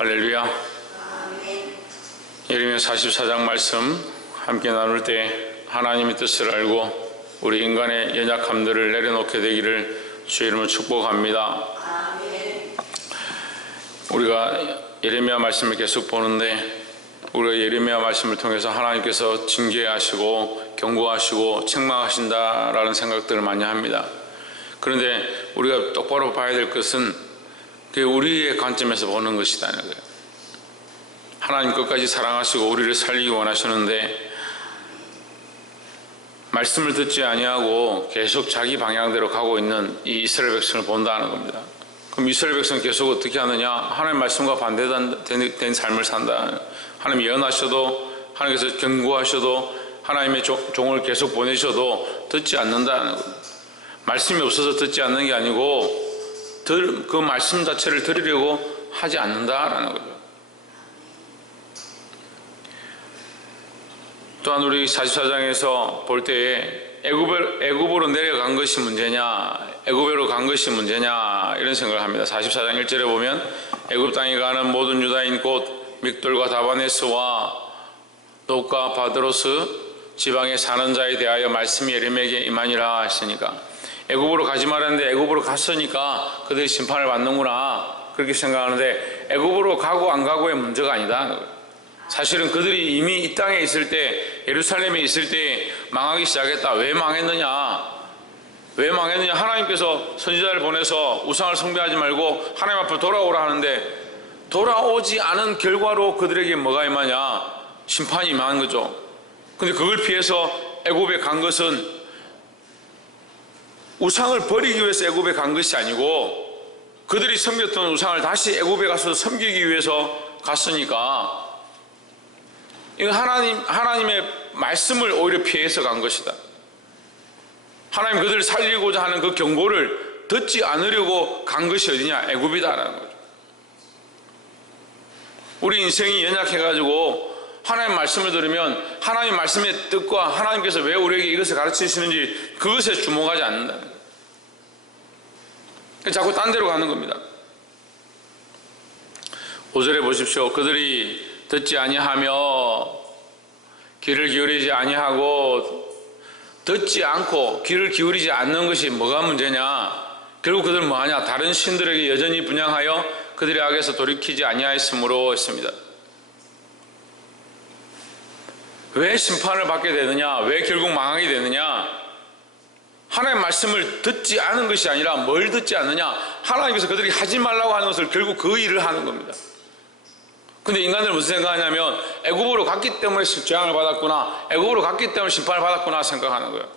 할렐루야. 예레미야 44장 말씀 함께 나눌 때 하나님의 뜻을 알고 우리 인간의 연약함들을 내려놓게 되기를 주의 이름으로 축복합니다. 우리가 예레미야 말씀을 계속 보는데 우리가 예레미야 말씀을 통해서 하나님께서 징계하시고 경고하시고 책망하신다라는 생각들을 많이 합니다. 그런데 우리가 똑바로 봐야 될 것은 우리의 관점에서 보는 것이다는 거예요. 하나님 끝까지 사랑하시고 우리를 살리기 원하시는데 말씀을 듣지 아니하고 계속 자기 방향대로 가고 있는 이 이스라엘 백성을 본다는 겁니다. 그럼 이스라엘 백성은 계속 어떻게 하느냐? 하나님 말씀과 반대된 삶을 산다. 하나님 예언하셔도 하나님께서 경고하셔도 하나님의 종을 계속 보내셔도 듣지 않는다는 겁니다. 말씀이 없어서 듣지 않는 게 아니고 그 말씀 자체를 들으려고 하지 않는다라는 거죠. 또한 우리 44장에서 볼 때에 애굽으로 내려간 것이 문제냐, 애굽으로 간 것이 문제냐 이런 생각을 합니다. 44장 1절에 보면 애굽 땅에 가는 모든 유다인 곧 믹돌과 다바네스와 놉과 바드로스 지방에 사는 자에 대하여 말씀이 예레미야에게 임하니라 하시니까 애굽으로 가지 말았는데 애굽으로 갔으니까 그들이 심판을 받는구나 그렇게 생각하는데 애굽으로 가고 안 가고의 문제가 아니다. 사실은 그들이 이미 이 땅에 있을 때 예루살렘에 있을 때 망하기 시작했다. 왜 망했느냐? 하나님께서 선지자를 보내서 우상을 숭배하지 말고 하나님 앞으로 돌아오라 하는데 돌아오지 않은 결과로 그들에게 뭐가 임하냐? 심판이 임한 거죠. 근데 그걸 피해서 애굽에 간 것은 우상을 버리기 위해서 애굽에 간 것이 아니고 그들이 섬겼던 우상을 다시 애굽에 가서 섬기기 위해서 갔으니까 이건 하나님의 말씀을 오히려 피해서 간 것이다. 하나님 그들을 살리고자 하는 그 경고를 듣지 않으려고 간 것이 어디냐? 애굽이다라는 거죠. 우리 인생이 연약해가지고 하나님 말씀을 들으면 하나님 말씀의 뜻과 하나님께서 왜 우리에게 이것을 가르치시는지 그것에 주목하지 않는다는 거예요. 자꾸 딴 데로 가는 겁니다. 5절에 보십시오. 그들이 듣지 아니하며 귀를 기울이지 아니하고 듣지 않고 귀를 기울이지 않는 것이 뭐가 문제냐? 결국 그들은 뭐하냐? 다른 신들에게 여전히 분향하여 그들의 악에서 돌이키지 아니하였으므로 했습니다. 왜 심판을 받게 되느냐? 왜 결국 망하게 되느냐? 하나님의 말씀을 듣지 않은 것이 아니라 뭘 듣지 않느냐? 하나님께서 그들이 하지 말라고 하는 것을 결국 그 일을 하는 겁니다. 근데 인간들은 무슨 생각하냐면 애굽으로 갔기 때문에 재앙을 받았구나, 애굽으로 갔기 때문에 심판을 받았구나 생각하는 거예요.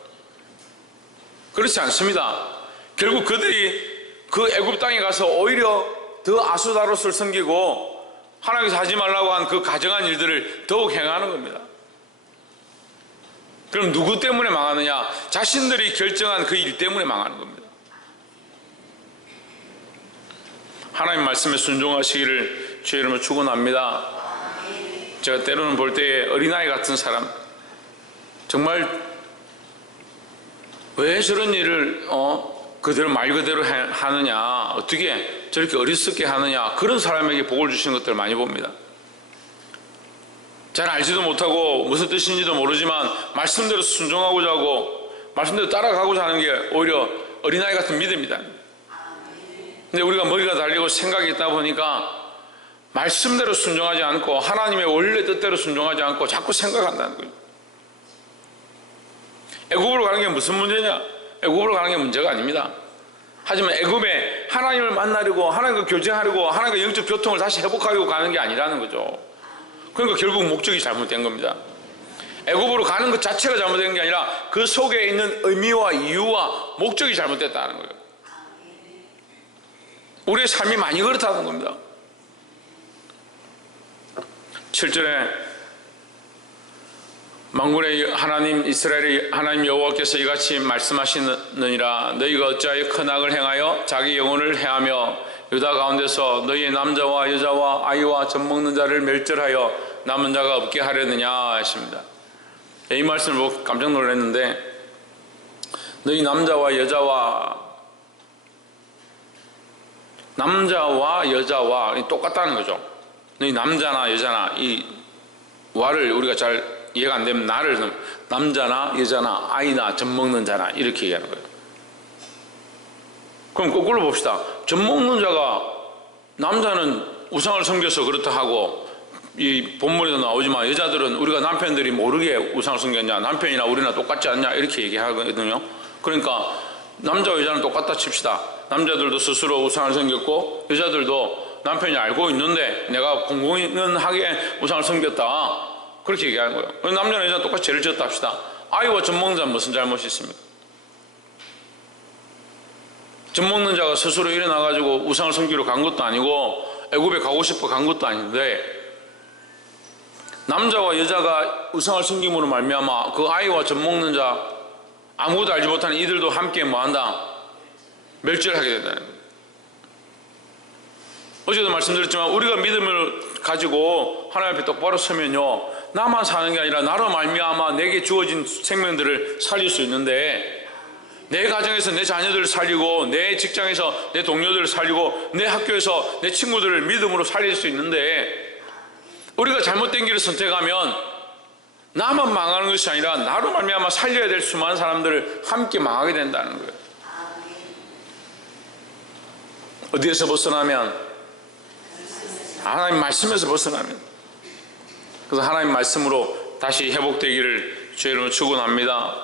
그렇지 않습니다. 결국 그들이 그 애굽 땅에 가서 오히려 더 아수다롯을 섬기고 하나님께서 하지 말라고 한 그 가정한 일들을 더욱 행하는 겁니다. 그럼 누구 때문에 망하느냐? 자신들이 결정한 그 일 때문에 망하는 겁니다. 하나님 말씀에 순종하시기를 주의 이름으로 축원합니다. 제가 때로는 볼 때 어린아이 같은 사람, 정말 왜 저런 일을 그대로 말 그대로 하느냐, 어떻게 저렇게 어리석게 하느냐, 그런 사람에게 복을 주시는 것들을 많이 봅니다. 잘 알지도 못하고 무슨 뜻인지도 모르지만 말씀대로 순종하고자 하고 말씀대로 따라가고자 하는 게 오히려 어린아이 같은 믿음이다. 근데 우리가 머리가 달리고 생각이 있다 보니까 말씀대로 순종하지 않고 하나님의 원래 뜻대로 순종하지 않고 자꾸 생각한다는 거예요. 애굽으로 가는 게 무슨 문제냐? 애굽으로 가는 게 문제가 아닙니다. 하지만 애굽에 하나님을 만나려고 하나님과 교제하려고 하나님과 영적 교통을 다시 회복하려고 가는 게 아니라는 거죠. 그러니까 결국 목적이 잘못된 겁니다. 애굽으로 가는 것 자체가 잘못된 게 아니라 그 속에 있는 의미와 이유와 목적이 잘못됐다는 거예요. 우리의 삶이 많이 그렇다는 겁니다. 7절에 만군의 하나님 이스라엘의 하나님 여호와께서 이같이 말씀하시느니라. 너희가 어찌하여 큰 악을 행하여 자기 영혼을 해하며 유다 가운데서 너희의 남자와 여자와 아이와 젖먹는 자를 멸절하여 남은 자가 없게 하려느냐 하십니다. 이 말씀을 보고 깜짝 놀랐는데 너희 남자와 여자와 똑같다는 거죠. 너희 남자나 여자나 이 와를 우리가 잘 이해가 안 되면 나를 남자나 여자나 아이나 젖 먹는 자나 이렇게 얘기하는 거예요. 그럼 거꾸로 봅시다. 젖 먹는 자가 남자는 우상을 섬겨서 그렇다 하고 이 본문에도 나오지만 여자들은 우리가 남편들이 모르게 우상을 섬겼냐, 남편이나 우리나 똑같지 않냐 이렇게 얘기하거든요. 그러니까 남자와 여자는 똑같다 칩시다. 남자들도 스스로 우상을 섬겼고 여자들도 남편이 알고 있는데 내가 공공연하게 우상을 섬겼다 그렇게 얘기하는 거예요. 남자나 여자는 똑같이 죄를 지었다 합시다. 아이와 젖 먹는 자는 무슨 잘못이 있습니까? 젖 먹는 자가 스스로 일어나가지고 우상을 섬기러 간 것도 아니고 애굽에 가고 싶어 간 것도 아닌데 남자와 여자가 우상을 섬김으로 말미암아 그 아이와 젖 먹는 자 아무것도 알지 못하는 이들도 함께 뭐한다? 멸절하게 된다는 거예요. 어제도 말씀드렸지만 우리가 믿음을 가지고 하나님 앞에 똑바로 서면요 나만 사는 게 아니라 나로 말미암아 내게 주어진 생명들을 살릴 수 있는데 내 가정에서 내 자녀들을 살리고 내 직장에서 내 동료들을 살리고 내 학교에서 내 친구들을 믿음으로 살릴 수 있는데 우리가 잘못된 길을 선택하면 나만 망하는 것이 아니라 나로 말미암아 살려야 될 수많은 사람들을 함께 망하게 된다는 거예요. 어디에서 벗어나면? 하나님 말씀에서 벗어나면. 그래서 하나님 말씀으로 다시 회복되기를 주의 이름으로 축원합니다.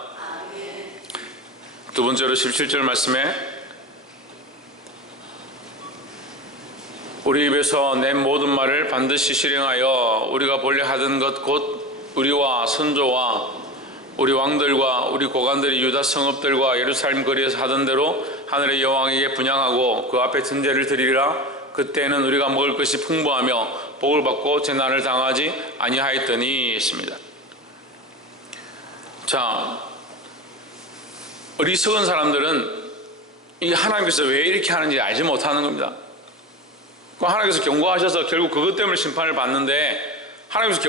두 번째로 17절 말씀에 우리 입에서 낸 모든 말을 반드시 실행하여 우리가 본래 하던 것 곧 우리와 선조와 우리 왕들과 우리 고관들이 유다 성읍들과 예루살렘 거리에서 하던 대로 하늘의 여왕에게 분향하고 그 앞에 전제를 드리리라. 그때는 우리가 먹을 것이 풍부하며 복을 받고 재난을 당하지 아니하였더니 했습니다. 자, 어리석은 사람들은 이 하나님께서 왜 이렇게 하는지 알지 못하는 겁니다. 하나님께서 경고하셔서 결국 그것 때문에 심판을 받는데 하나님께서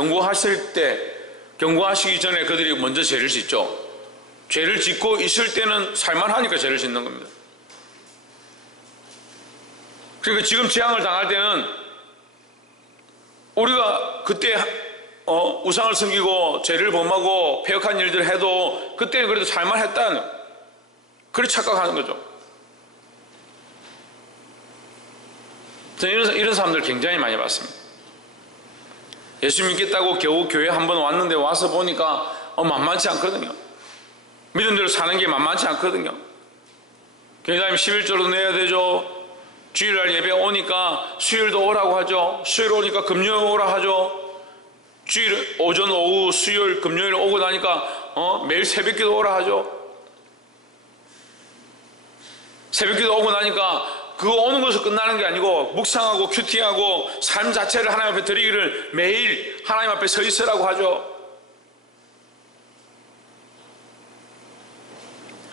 경고하시기 전에 그들이 먼저 죄를 짓죠. 죄를 짓고 있을 때는 살만하니까 죄를 짓는 겁니다. 그러니까 지금 재앙을 당할 때는 우리가 그때 우상을 섬기고 죄를 범하고 패역한 일들을 해도 그때는 그래도 살만했다는 그렇게 착각하는 거죠. 저는 이런 사람들 굉장히 많이 봤습니다. 예수 믿겠다고 겨우 교회 한번 왔는데 와서 보니까 만만치 않거든요. 믿음대로 사는 게 만만치 않거든요. 교회다니면 11조도 내야 되죠. 주일날 예배 오니까 수요일도 오라고 하죠. 수요일 오니까 금요일 오라 하죠. 주일 오전 오후 수요일 금요일 오고 나니까 매일 새벽기도 오라 하죠. 새벽기도 오고 나니까 그거 오는 것으로 끝나는 게 아니고 묵상하고 큐티하고 삶 자체를 하나님 앞에 드리기를 매일 하나님 앞에 서 있으라고 하죠.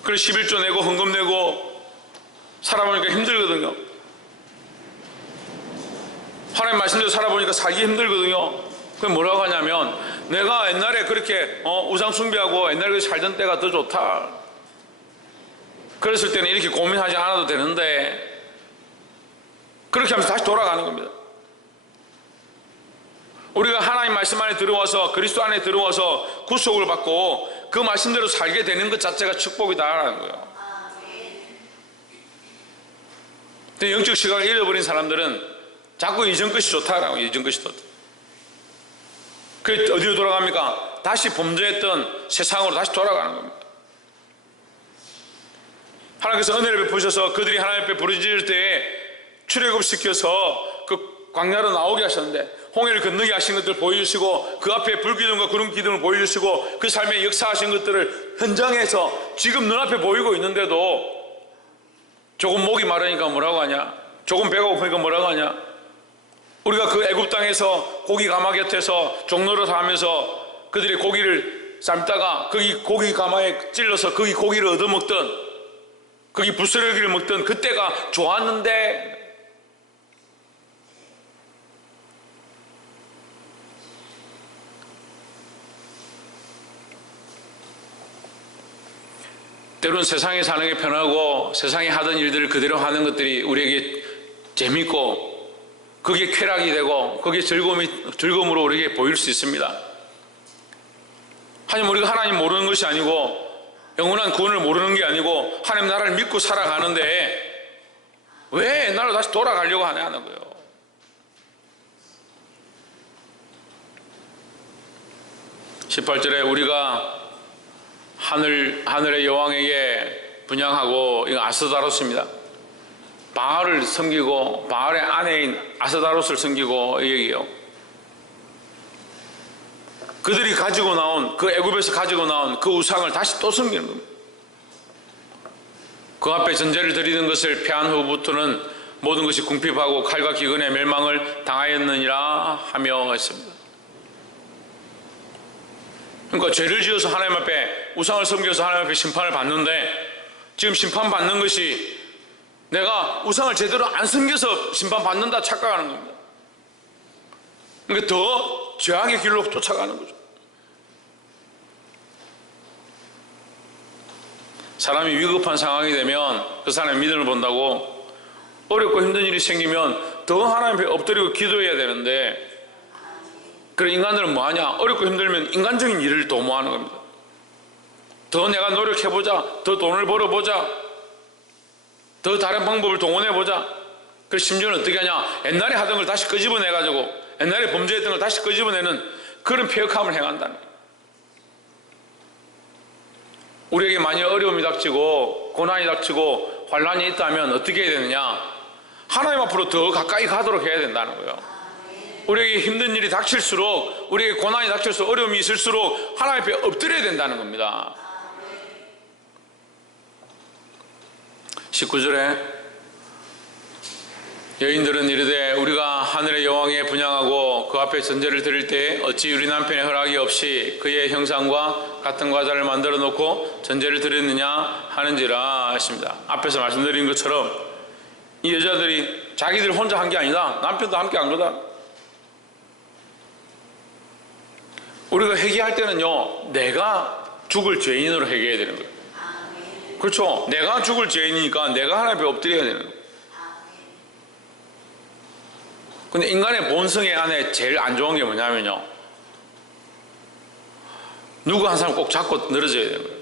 그래서 11조 내고 헌금 내고 살아보니까 힘들거든요. 하나님 말씀대로 살아보니까 살기 힘들거든요. 그럼 뭐라고 하냐면 내가 옛날에 그렇게 우상 숭배하고 옛날에 그렇게 살던 때가 더 좋다. 그랬을 때는 이렇게 고민하지 않아도 되는데 그렇게 하면서 다시 돌아가는 겁니다. 우리가 하나님 말씀 안에 들어와서 그리스도 안에 들어와서 구속을 받고 그 말씀대로 살게 되는 것 자체가 축복이다라는 거예요. 근데 영적 시각을 잃어버린 사람들은 자꾸 이전 것이 좋다라고 이전 것이 좋다. 그래서 어디로 돌아갑니까? 다시 범죄했던 세상으로 다시 돌아가는 겁니다. 하나님께서 은혜를 베푸셔서 그들이 하나님 앞에 부르짖을 때에 출애굽시켜서 그 광야로 나오게 하셨는데 홍해를 건너게 하신 것들을 보여주시고 그 앞에 불기둥과 구름 기둥을 보여주시고 그 삶에 역사하신 것들을 현장에서 지금 눈앞에 보이고 있는데도 조금 목이 마르니까 뭐라고 하냐? 조금 배가 고프니까 뭐라고 하냐? 우리가 그 애굽 땅에서 고기 가마 곁에서 종노릇 하면서 그들의 고기를 삶다가 거기 고기 가마에 찔러서 거기 고기를 얻어먹던 거기 부스러기를 먹던 그때가 좋았는데 때로는 세상에 사는 게 편하고 세상에 하던 일들을 그대로 하는 것들이 우리에게 재밌고 그게 쾌락이 되고 그게 즐거움으로 우리에게 보일 수 있습니다. 하지만 우리가 하나님 모르는 것이 아니고 영원한 구원을 모르는 게 아니고 하나님 나라를 믿고 살아가는데 왜 옛날로 다시 돌아가려고 하냐는 거예요. (18절에) 우리가 하늘의 여왕에게 분향하고, 이거 아스다로스입니다. 바알을 섬기고 바알의 아내인 아스다로스를 섬기고 이 얘기예요. 그들이 가지고 나온, 그 애굽에서 가지고 나온 그 우상을 다시 또 섬기는 겁니다. 그 앞에 전제를 드리는 것을 패한 후부터는 모든 것이 궁핍하고 칼과 기근의 멸망을 당하였느니라 하며 했습니다. 그러니까 죄를 지어서 하나님 앞에, 우상을 섬겨서 하나님 앞에 심판을 받는데, 지금 심판받는 것이 내가 우상을 제대로 안 섬겨서 심판받는다 착각하는 겁니다. 그러니까 더 죄악의 길로 쫓아가는 거죠. 사람이 위급한 상황이 되면 그 사람의 믿음을 본다고 어렵고 힘든 일이 생기면 더 하나님 앞에 엎드리고 기도해야 되는데, 그런 인간들은 뭐하냐? 어렵고 힘들면 인간적인 일을 도모하는 겁니다. 더 내가 노력해보자, 더 돈을 벌어보자, 더 다른 방법을 동원해보자. 그래서 심지어는 어떻게 하냐? 옛날에 하던 걸 다시 끄집어내가지고, 옛날에 범죄했던 걸 다시 끄집어내는 그런 폐역함을 행한다는 거예요. 우리에게 만약 어려움이 닥치고 고난이 닥치고 환난이 있다면 어떻게 해야 되느냐? 하나님 앞으로 더 가까이 가도록 해야 된다는 거예요. 우리에게 힘든 일이 닥칠수록, 우리에게 고난이 닥칠수록, 어려움이 있을수록 하나님 앞에 엎드려야 된다는 겁니다. 19절에 여인들은 이르되 우리가 하늘의 여왕에 분향하고 그 앞에 전제를 드릴 때 어찌 우리 남편의 허락이 없이 그의 형상과 같은 과자를 만들어 놓고 전제를 드렸느냐 하는지라 하십니다. 앞에서 말씀드린 것처럼 이 여자들이 자기들 혼자 한 게 아니다. 남편도 함께 한 거다. 우리가 회개할 때는요, 내가 죽을 죄인으로 회개해야 되는 거예요. 그렇죠? 내가 죽을 죄인이니까 내가 하나님 앞에 엎드려야 되는 거예요. 근데 인간의 본성의 안에 제일 안 좋은 게 뭐냐면요, 누구 한 사람 꼭 잡고 늘어져야 되는 거예요.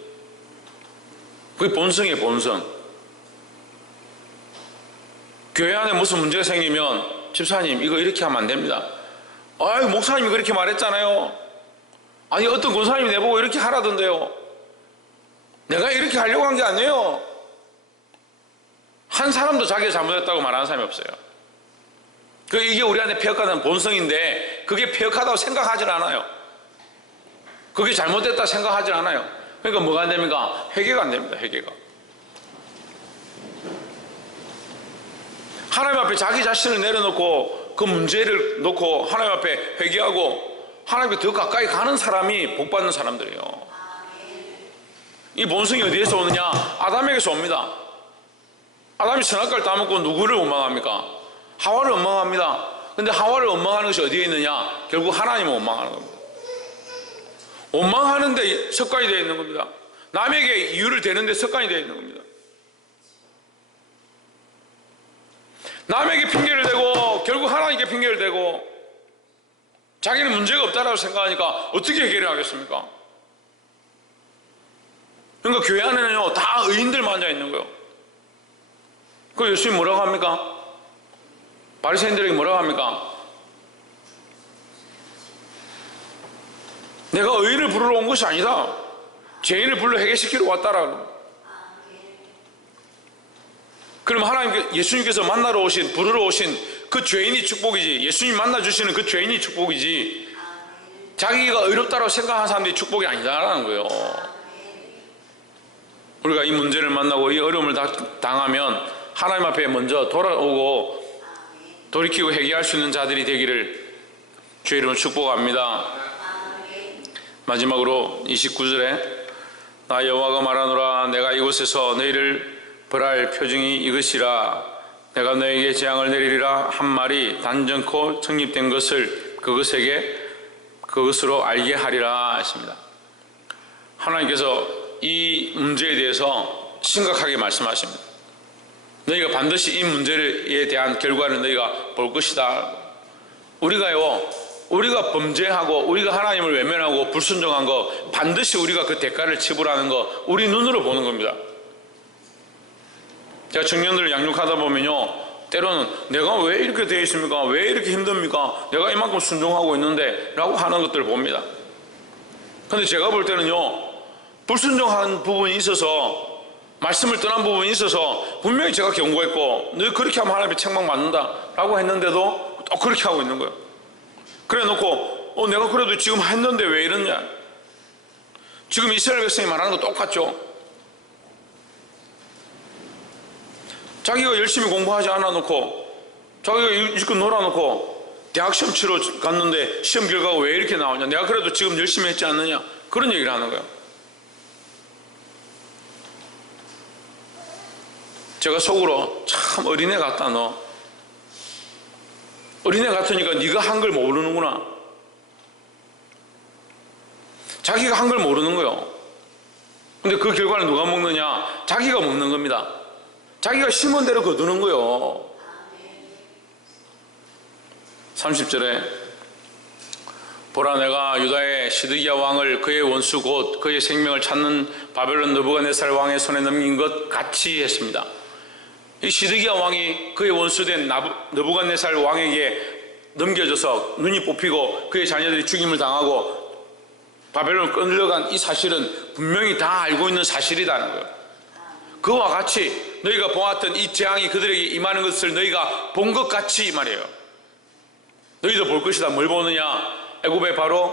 그게 본성이에요, 본성. 교회 안에 무슨 문제가 생기면 집사님 이거 이렇게 하면 안 됩니다. 아유, 목사님이 그렇게 말했잖아요. 아니, 어떤 권사님이 내보고 이렇게 하라던데요. 내가 이렇게 하려고 한 게 아니에요. 한 사람도 자기가 잘못했다고 말하는 사람이 없어요. 이게 우리 안에 폐역하는 본성인데, 그게 폐역하다고 생각하질 않아요. 그게 잘못됐다 생각하질 않아요. 그러니까 뭐가 안 됩니까? 회개가 안 됩니다. 회개가. 하나님 앞에 자기 자신을 내려놓고 그 문제를 놓고 하나님 앞에 회개하고 하나님께 더 가까이 가는 사람이 복받는 사람들이에요. 이 본성이 어디에서 오느냐? 아담에게서 옵니다. 아담이 선악과를 따먹고 누구를 원망합니까? 하와를 원망합니다. 근데 하와를 원망하는 것이 어디에 있느냐? 결국 하나님을 원망하는 겁니다. 원망하는데 습관이 되어 있는 겁니다. 남에게 이유를 대는데 습관이 되어 있는 겁니다. 남에게 핑계를 대고 결국 하나님께 핑계를 대고 자기는 문제가 없다라고 생각하니까 어떻게 해결을 하겠습니까? 그러니까 교회 안에는요, 다 의인들만 앉아 있는 거예요. 그 예수님 뭐라고 합니까? 바리새인들에게 뭐라고 합니까? 내가 의인을 부르러 온 것이 아니다. 죄인을 불러 해결시키러 왔다라고. 그럼 예수님께서 만나러 오신, 부르러 오신 그 죄인이 축복이지, 예수님 만나주시는 그 죄인이 축복이지, 자기가 의롭다고 생각하는 사람들이 축복이 아니다라는 거예요. 우리가 이 문제를 만나고 이 어려움을 당하면 하나님 앞에 먼저 돌아오고 돌이키고 회개할 수 있는 자들이 되기를 주의 이름으로 축복합니다. 마지막으로 29절에 나 여호와가 말하노라 내가 이곳에서 너희를 벌할 표징이 이것이라 내가 너에게 재앙을 내리리라 한 말이 단정코 성립된 것을 그것으로 알게 하리라 하십니다. 하나님께서 이 문제에 대해서 심각하게 말씀하십니다. 너희가 반드시 이 문제에 대한 결과를 너희가 볼 것이다. 우리가 범죄하고 우리가 하나님을 외면하고 불순종한 거 반드시 우리가 그 대가를 치부라는 거 우리 눈으로 보는 겁니다. 제가 청년들을 양육하다 보면요, 때로는 내가 왜 이렇게 되어 있습니까? 왜 이렇게 힘듭니까? 내가 이만큼 순종하고 있는데 라고 하는 것들을 봅니다. 근데 제가 볼 때는요, 불순종한 부분이 있어서, 말씀을 떠난 부분이 있어서 분명히 제가 경고했고 너 그렇게 하면 하나님의 책망받는다 라고 했는데도 또 그렇게 하고 있는 거예요. 그래 놓고 내가 그래도 지금 했는데 왜 이러냐. 지금 이스라엘 백성이 말하는 거 똑같죠. 자기가 열심히 공부하지 않아 놓고 자기가 일찍 놀아놓고 대학 시험 치러 갔는데 시험 결과가 왜 이렇게 나오냐. 내가 그래도 지금 열심히 했지 않느냐. 그런 얘기를 하는 거예요. 제가 속으로 참 어린애 같다. 너 어린애 같으니까 네가 한글 모르는구나. 자기가 한글 모르는 거예요. 근데 그 결과는 누가 먹느냐. 자기가 먹는 겁니다. 자기가 심은 대로 거두는 거예요. 30절에 보라, 내가 유다의 시드기야 왕을 그의 원수 곧 그의 생명을 찾는 바벨론 느부갓네살 왕의 손에 넘긴 것 같이 했습니다. 이 시드기야 왕이 그의 원수된 느부갓네살 왕에게 넘겨져서 눈이 뽑히고 그의 자녀들이 죽임을 당하고 바벨론을 끌려간 이 사실은 분명히 다 알고 있는 사실이라는 거예요. 그와 같이 너희가 보았던 이 재앙이 그들에게 임하는 것을 너희가 본 것 같이 이 말이에요. 너희도 볼 것이다. 뭘 보느냐. 애굽의 바로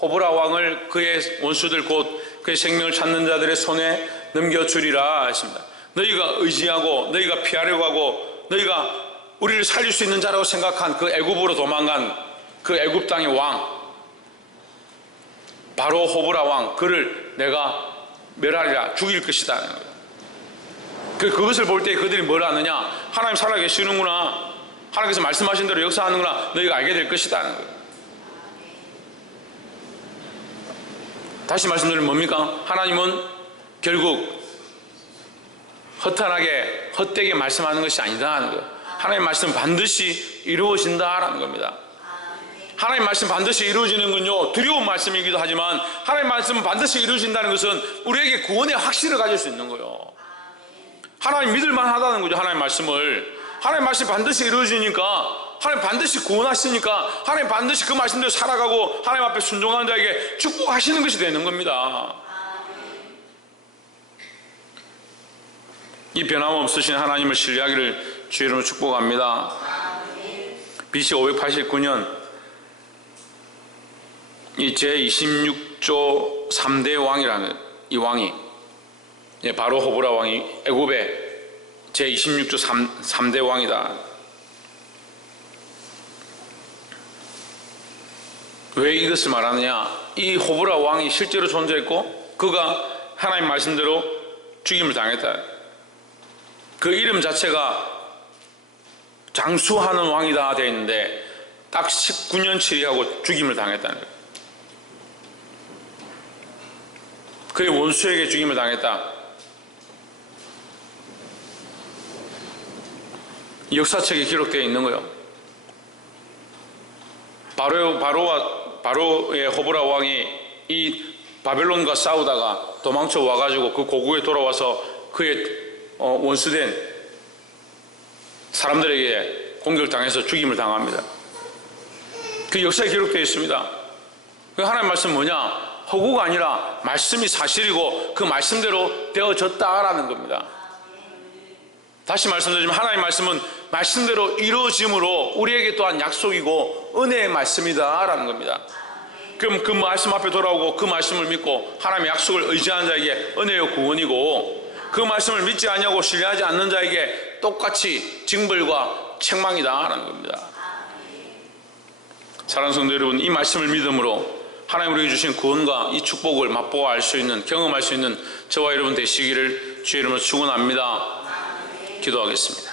호브라 왕을 그의 원수들 곧 그의 생명을 찾는 자들의 손에 넘겨주리라 했습니다. 너희가 의지하고 너희가 피하려고 하고 너희가 우리를 살릴 수 있는 자라고 생각한 그 애굽으로 도망간 그 애굽 땅의 왕 바로 호브라 왕, 그를 내가 멸하리라, 죽일 것이다. 그것을 볼 때 그들이 뭘 하느냐. 하나님 살아계시는구나, 하나님께서 말씀하신 대로 역사하는구나, 너희가 알게 될 것이다. 다시 말씀드리면 뭡니까? 하나님은 결국 허탄하게 헛되게 말씀하는 것이 아니다 하는 거예요. 하나님의 말씀은 반드시 이루어진다라는 겁니다. 하나님의 말씀 반드시 이루어지는 건요, 두려운 말씀이기도 하지만 하나님의 말씀은 반드시 이루어진다는 것은 우리에게 구원의 확신을 가질 수 있는 거예요. 하나님 믿을만 하다는 거죠. 하나님의 말씀을, 하나님의 말씀이 반드시 이루어지니까, 하나님 반드시 구원하시니까 하나님 반드시 그 말씀대로 살아가고 하나님 앞에 순종하는 자에게 축복하시는 것이 되는 겁니다. 이 변함없으신 하나님을 신뢰하기를 주의 이름으로 축복합니다. BC 589년 이 제26조 3대 왕이라는 이 왕이, 바로 호브라 왕이 애굽의 제26조 3대 왕이다. 왜 이것을 말하느냐. 이 호브라 왕이 실제로 존재했고 그가 하나님 말씀대로 죽임을 당했다. 그 이름 자체가 장수하는 왕이다 되어 있는데 딱 19년 치리하고 죽임을 당했다는 거예요. 그의 원수에게 죽임을 당했다. 역사책에 기록되어 있는 거예요. 바로의 호브라 왕이 이 바벨론과 싸우다가 도망쳐 와가지고 그 고국에 돌아와서 그의 원수된 사람들에게 공격당해서 죽임을 당합니다. 그 역사에 기록되어 있습니다. 그 하나님 말씀 뭐냐? 허구가 아니라 말씀이 사실이고 그 말씀대로 되어졌다라는 겁니다. 다시 말씀드리지만 하나님 말씀은 말씀대로 이루어짐으로 우리에게 또한 약속이고 은혜의 말씀이다라는 겁니다. 그럼 그 말씀 앞에 돌아오고 그 말씀을 믿고 하나님의 약속을 의지하는 자에게 은혜의 구원이고, 그 말씀을 믿지 아니하고 신뢰하지 않는 자에게 똑같이 징벌과 책망이다라는 겁니다. 사랑하는 성도 여러분, 이 말씀을 믿음으로 하나님 우리에게 주신 구원과 이 축복을 맛보아 알 수 있는, 경험할 수 있는 저와 여러분 되시기를 주의 이름으로 축원합니다. 기도하겠습니다.